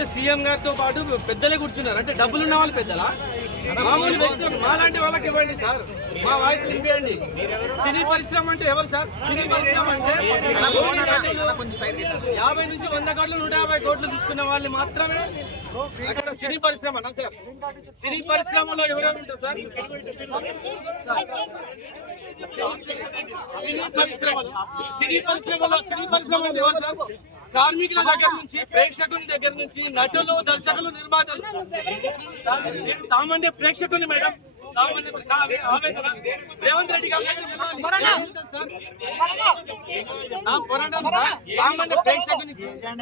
అంటే సీఎం గారితో పాటు పెద్దలే కూర్చున్నారు. అంటే డబ్బులు ఉన్న వాళ్ళు పెద్దలా? మామూలు వ్యక్తులు మాలాంటి వాళ్ళకి ఇవ్వండి సార్. మా వాయిస్ వినిపించండి సినీ పరిశ్రమ అంటే ఎవరు సార్? సినీ పరిశ్రమ అంటే యాభై నుంచి వంద కోట్లు నూట యాభై కోట్లు తీసుకున్న వాళ్ళు మాత్రమే అక్కడ సినీ పరిశ్రమ సార్. సినీ పరిశ్రమలో ఎవరెవరు ఉంటారు సార్? సినీ పరిశ్రమలో సినీ పరిశ్రమలో సినీ పరిశ్రమ ఎవరు సార్? కార్మికుల దగ్గర నుంచి ప్రేక్షకుల దగ్గర నుంచి నటులు దర్శకులు నిర్మాతలు. నేను సామాన్య ప్రేక్షకుని మేడం. రేవంత్ రెడ్డి గారు సామాన్య ప్రేక్షకుని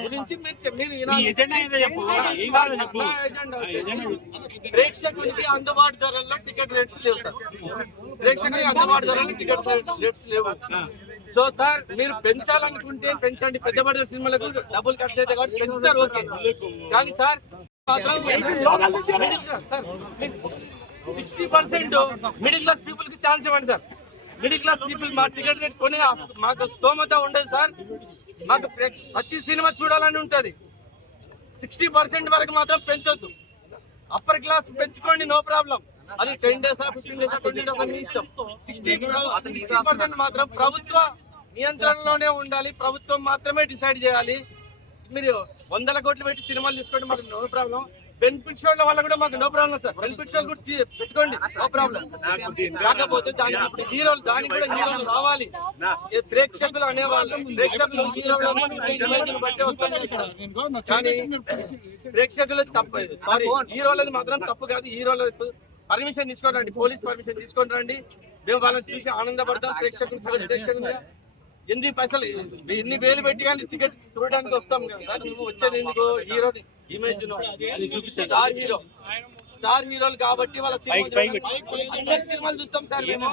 గురించి ప్రేక్షకునికి అందుబాటు ధరల్లో టికెట్ రేట్స్ లేవు సార్. ప్రేక్షకునికి అందుబాటు ధరల్లో టికెట్ రేట్స్ లేవు. సో సార్ మీరు పెంచాలనుకుంటే పెంచండి. పెద్ద బడ్జెట్ సినిమాలకు డబ్బులు ఖర్చు అయితే కాబట్టి పెంచుతారు ఓకే. కానీ sir sixty percent middle class పీపుల్కి ఛాన్స్ ఇవ్వండి సార్. మిడిల్ క్లాస్ పీపుల్ మా టికెట్ రేట్ కొనే మాకు స్తోమత ఉండదు సార్. మాకు ప్రేక్ష- ప్రతి సినిమా చూడాలని ఉంటది. సిక్స్టీ పర్సెంట్ వరకు మాత్రం పెంచొద్దు. అప్పర్ క్లాస్ పెంచుకోండి నో ప్రాబ్లం అది ten days fifteen days twenty days మీ ఇష్టం. సిక్స్టీ సిక్స్టీ పర్సెంట్ మాత్రం ప్రభుత్వ నియంత్రణలోనే ఉండాలి. ప్రభుత్వం మాత్రమే డిసైడ్ చేయాలి. మీరు వందల కోట్లు పెట్టి సినిమాలు తీసుకోండి మాకు నో ప్రాబ్లం బెనిఫిట్ షోల వల్ల కూడా మాకు నో ప్రాబ్లం సార్. బెనిఫిట్ షోలు కూడా పెట్టుకోండి. నో ప్రాబ్లం కాకపోతే దానికి ఇప్పుడు హీరోలు దానికి కూడా హీరోలు రావాలి. ప్రేక్షకులు అనేవాళ్ళు ప్రేక్షకులు బట్టి ఇక్కడ. కానీ ప్రేక్షకులు తప్పు సారీ హీరోలది మాత్రం తప్పు కాదు. హీరోలకు పర్మిషన్ తీసుకొని రండి పోలీస్ పర్మిషన్ తీసుకొని రండి మేము వాళ్ళని చూసి ఆనందపడతాం ప్రేక్షకులు ఎన్ని పైసలు ఎన్ని వేలు పెట్టి కానీ టికెట్ చూడడానికి వస్తాం కదా నువ్వు వచ్చేది ఎందుకు? Hero image star hero. Star హీరోలు కాబట్టి వాళ్ళ సినిమా సినిమాలు చూస్తాం సార్ మేము.